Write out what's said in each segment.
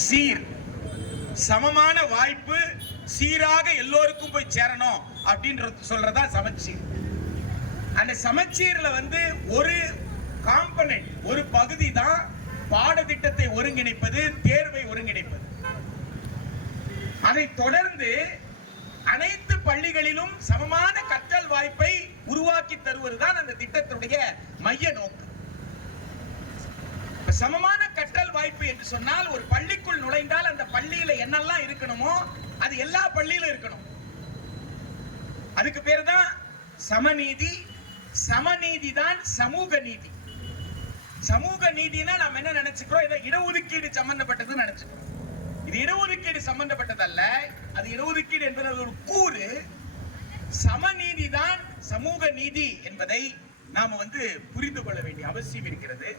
சீர். சமமான வாய்ப்பு சீராக எல்லோருக்கும் போய் சேரணும் அப்படின்றது சொல்றதா சமச்சீர். அந்த சமச்சீர்ல வந்து ஒரு காம்பனன்ட் ஒரு பகுதி தான் பாடத்திட்டத்தை ஒருங்கிணைப்பது தேர்வை ஒருங்கிணைப்பது. அதை தொடர்ந்து அனைத்து பள்ளிகளிலும் சமமான கற்றல் வாய்ப்பை உருவாக்கி தருவதுதான் அந்த திட்டத்துடைய மைய நோக்கு சமமான வாய்ப்பு என்று சொன்னால் ஒரு பள்ளிக்குள் நுழைந்தால் அந்த பள்ளியில என்னெல்லாம் இருக்கணுமோ அது எல்லா பள்ளியிலும் இருக்கணும். அதுக்கு பேர் தான் சமநீதி. சமநீதி தான் சமூக நீதி. சமூக நீதினா நாம் என்ன நினைச்சுக்கிறோம்? இதை இடஒதுக்கீடு சம்பந்தப்பட்டதுன்னு நினைச்சுக்கிறோம். இது இடஒதுக்கீடு சம்பந்தப்பட்டதல்ல. அது இடஒதுக்கீடு என்பது ஒரு கூறு சமநீதி தான் சமூக நீதி என்பதை நாம வந்து புரிந்து கொள்ள வேண்டிய அவசியம் இருக்கிறது.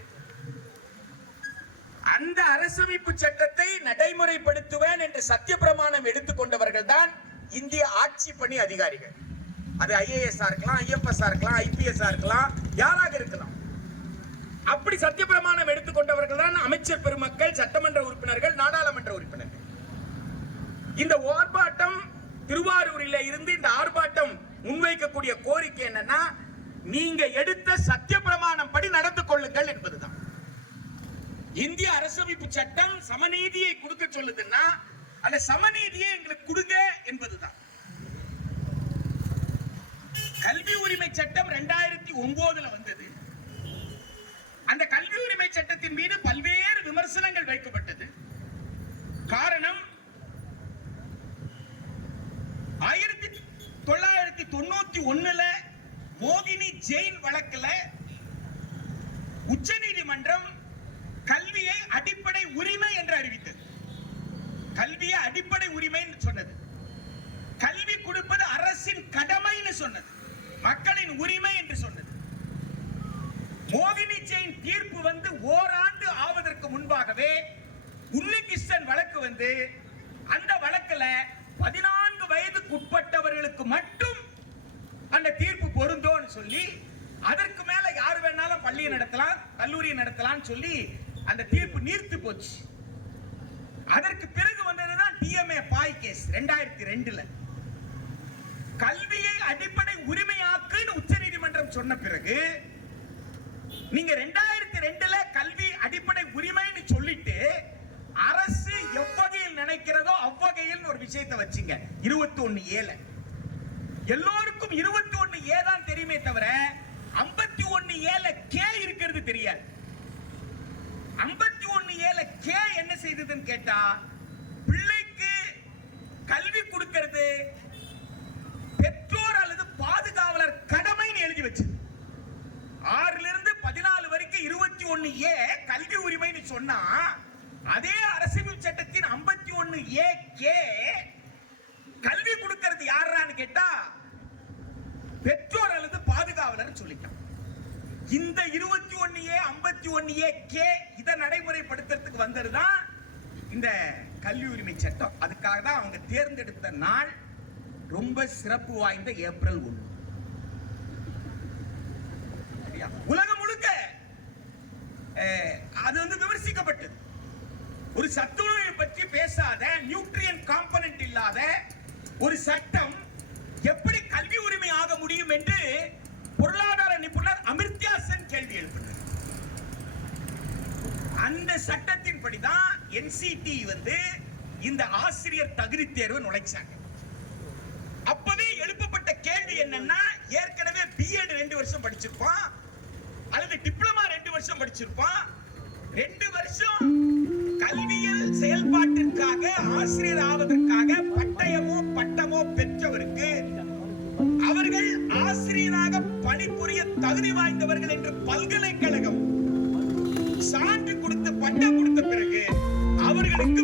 அந்த அரசமைப்பு சட்டத்தை நடைமுறைப்படுத்துவேன் என்று சத்திய பிரமாணம் எடுத்துக்கொண்டவர்கள் தான் இந்திய ஆட்சி பணி அதிகாரிகள். அது ஐஏஎஸ் இருக்கலாம் ஐஎஃப்எஸ் இருக்கலாம் ஐபிஎஸ் இருக்கலாம் யாராக இருக்கலாம். அப்படி சத்திய பிரமாணம் எடுத்துக்கொண்டவர்கள் தான் அமைச்சர் பெருமக்கள் சட்டமன்ற உறுப்பினர்கள் நாடாளுமன்ற உறுப்பினர்கள். இந்த ஆர்ப்பாட்டம் திருவாரூரில் இருந்து இந்த ஆர்ப்பாட்டம் முன்வைக்கக்கூடிய கோரிக்கை என்னன்னா நீங்க எடுத்த சத்திய பிரமாணம் படி நடந்து கொள்ளுங்கள் என்பதுதான். இந்திய அரசமைப்பு சட்டம் சமநீதியை கொடுக்க சொல்லுதுன்னா அந்த சமநீதியை எங்களுக்கு கொடுங்க என்பதுதான். கல்வி உரிமை சட்டம் ரெண்டாயிரத்தி ஒன்பதுல வந்தது. அந்த கல்வி உரிமை சட்டத்தின் மீது பல்வேறு விமர்சனங்கள் வைக்கப்பட்டது. காரணம் ஆயிரத்தி தொள்ளாயிரத்தி தொண்ணூத்தி ஒண்ணுல மோகினி ஜெயின் வழக்குல உச்சநீதிமன்றம் நீதிமன்றம் அடிப்படை உரிமை என்று அறிவித்தது கல்வியை அடிப்படை உரிமைன்னு சொன்னது. கல்வி கொடுப்பது அரசின் கடமைன்னு சொன்னது. மக்களின் உரிமை என்று சொன்னது. மோகினி செயின் தீர்ப்பு வந்து ஓராண்டு ஆவதற்கு முன்பாகவே உன்னிகிருஷ்ணன் வழக்கு வந்து அந்த வழக்கில் பதினான்கு வயதுக்குட்பட்டவர்களுக்கு மட்டும் அந்த தீர்ப்பு பொருந்தோன்னு சொல்லி அதற்கு மேல யார் வேணாலும் பள்ளியை நடத்தலாம் கல்லூரியை நடத்தலாம்னு சொல்லி அந்த தீர்ப்பு நீர்த்து போச்சு. அதற்கு பிறகு டிஎம்ஏ பாய் கேஸ் ரெண்டாயிரத்தி ரெண்டுல. கல்வியை அடிப்படை உரிமையாக்குன்னு உச்சநீதிமன்றம் சொன்ன பிறகு நீங்க ரெண்டாயிரத்தி ரெண்டுல கல்வி அடிப்படை உரிமைன்னு சொல்லிட்டு அரசு எவ்வகையில் நினைக்கிறதோ அவ்வகையில் ஒரு விஷயத்தை வச்சுங்க. இருபத்தி ஒண்ணு ஏல. எல்லோருக்கும் இருபத்தி ஒன்னு ஏ தான் தெரியுமே தவிர ஐம்பத்தி ஒண்ணு ஏல கே இருக்கிறது தெரியாது. ஐம்பத்தி ஒண்ணு ஏல கே என்ன செய்ததுன்னு கேட்டா கல்வி கொடுக்கிறது. பெற்றோர் அல்லது பாதுகாவலர் கடமைன்னு எழுதி வச்சு ஆறுல இருந்து பதினாலு வரைக்கும் இருபத்தி ஒன்னு ஏ கல்வி உரிமைன்னு சொன்னா அதே அரசியல் சட்டத்தின் ஐம்பத்தி ஒன்னு ஏ கே கல்வி கொடுக்கிறது யாரான்னு கேட்டா பெற்றோர் அல்லது பாதுகாவலர் சொல்லிட்டான் இந்த இருபத்தி ஒன்னு ஏ ஐம்பத்தி ஒன்னு ஏ கே இதை நடைமுறைப்படுத்துறதுக்கு வந்ததுதான் இந்த கல்வி உரிமை சட்டம். அதுக்காக தான் அவங்க தேர்ந்தெடுத்த நாள் ரொம்ப சிறப்பு வாய்ந்த ஏப்ரல் ஒன்று. உலகம் முழுக்க அது வந்து விமர்சிக்கப்பட்டது. ஒரு சத்துணவை பற்றி பேசாத நியூட்ரியன் காம்பனன்ட் இல்லாத ஒரு சட்டம் எப்படி கல்வி உரிமை ஆக முடியும் என்று பொருளாதார நிபுணர் அமிர்த்யா சென் கேள்வி எழுப்பினார். அந்த சட்டத்தின்படிதான் என்சிடி வந்து இந்த ஆசிரியர் தகுதி தேர்வு நுழைச்சாங்க. அப்பவே எழுப்பப்பட்ட கேள்வி என்னன்னா ஏற்கனவே பிஎட் ரெண்டு வருஷம் படிச்சிருப்பான் அல்லது டிப்ளமா ரெண்டு வருஷம் படிச்சிருப்பான். ரெண்டு வருஷம் கல்வியல் செயல்பாட்டிற்காக ஆசிரியர் ஆவதற்காக பட்டயமோ பட்டமோ பெற்றவருக்கு அவர்கள் ஆசிரியராக பணிபுரிய தகுதி வாய்ந்தவர்கள் என்று பல்கலைக்கழகம் சான்று கொடுத்து பட்டம் கொடுத்த பிறகு அவர்களுக்கு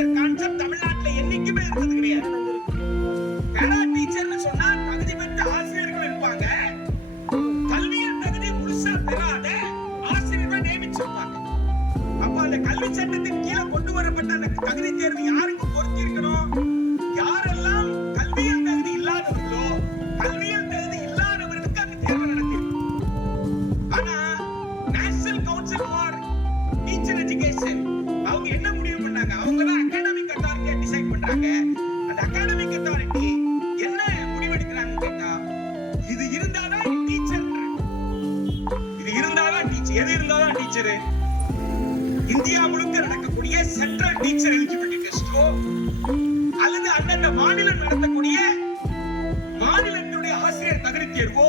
டீச்சர் கான்செப்ட் தமிழ்நாட்டுல என்னைக்குமே இருந்தது கிடையாது. பேரா டீச்சர்னு சொன்னா தகுதி பெற்ற ஆசிரியர்கள் இருப்பாங்க. கல்வியில் தகுதி முழுசா பெறாத ஆசிரியர்கள் நியமிச்சிருப்பாங்க. அப்ப அந்த கல்வி சட்டத்தின் கீழே கொண்டு வரப்பட்ட அந்த தகுதி தேர்வு யாருக்கு பொருத்திருக்கணும் யாரெல்லாம் கல்வியில் தகுதி இல்லாதவர்களோ கல்வியில் தகுதி இல்லாதவர்களுக்கு அந்த தேர்வு நடத்திருக்கும் ஆனா national council for teacher education அவங்க என்ன முடிவு பண்ணாங்க? அவங்க தான் அகாடமிக் அத்தாரிட்டியா டிசைட் பண்றாங்க. அந்த அகாடமிக் அத்தாரிட்டி என்ன முடிவு எடுக்கிறாங்க இது இருந்தாதான் டீச்சர் இது இருந்தாதான் டீச்சர் எது இருந்தாதான் டீச்சர் இந்தியா முழுக்க நடக்கக்கூடிய சென்ட்ரல் டீச்சர் எலிஜிபிலிட்டி டெஸ்டோ அல்லது அந்தந்த மாநிலம் நடத்தக்கூடிய மாநிலத்தினுடைய ஆசிரியர் தகுதி தேர்வோ?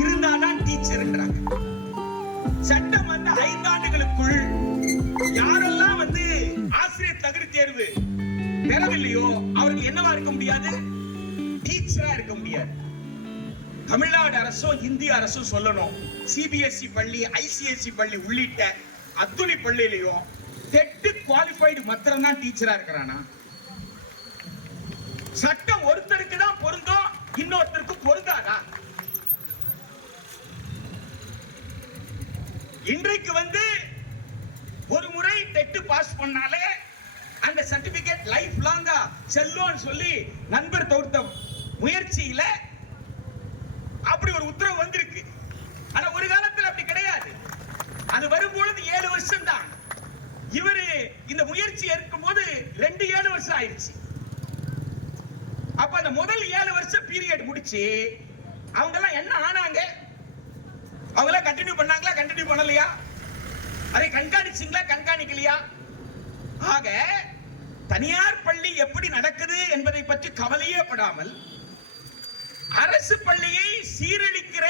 இருந்தாதான் டீச்சர்ன்றாங்க சட்டம் வந்து ஐந்தாண்டுகளுக்குள் பெறவில்லையோ அவர்கள் என்னவா இருக்க முடியாது? டீச்சரா இருக்க முடியாது. தமிழ்நாடு அரசும் இந்திய அரசும் சொல்லணும். சிபிஎஸ்இ பள்ளி ஐசிஎஸ்இ பள்ளி உள்ளிட்ட அத்துணை பள்ளியிலையும் டெட்டு குவாலிஃபைடு மாத்திரம் தான் டீச்சரா இருக்கிறானா? சட்டம் ஒருத்தருக்கு தான் பொருந்தும் இன்னொருத்தருக்கு பொருந்தாதா? இன்றைக்கு வந்து ஒரு முறை டெட்டு பாஸ் பண்ணாலே அந்த சர்டிபிகேட் லைஃப் லாங்கா செல்லும்னு சொல்லி நண்பர் தவிர்த்த முயற்சியில அப்படி ஒரு உத்தரவு வந்திருக்கு. ஆனா ஒரு காலத்துல அப்படி கிடையாது. அது வரும்பொழுது ஏழு வருஷம் தான் இவரு இந்த முயற்சி எடுக்கும் போது ரெண்டு ஏழு வருஷம் ஆயிடுச்சு. அப்ப அந்த முதல் ஏழு வருஷம் பீரியட் முடிச்சு அவங்க எல்லாம் என்ன ஆனாங்க? அவங்க எல்லாம் கண்டினியூ பண்ணாங்களா? கண்டினியூ பண்ணலையா? அதை கண்காணிச்சிங்களா? கண்காணிக்கலையா? ஆக தனியார் பள்ளி எப்படி நடக்குது என்பதை பற்றி கவலையே படாமல் அரசு பள்ளியை சீரழிக்கிற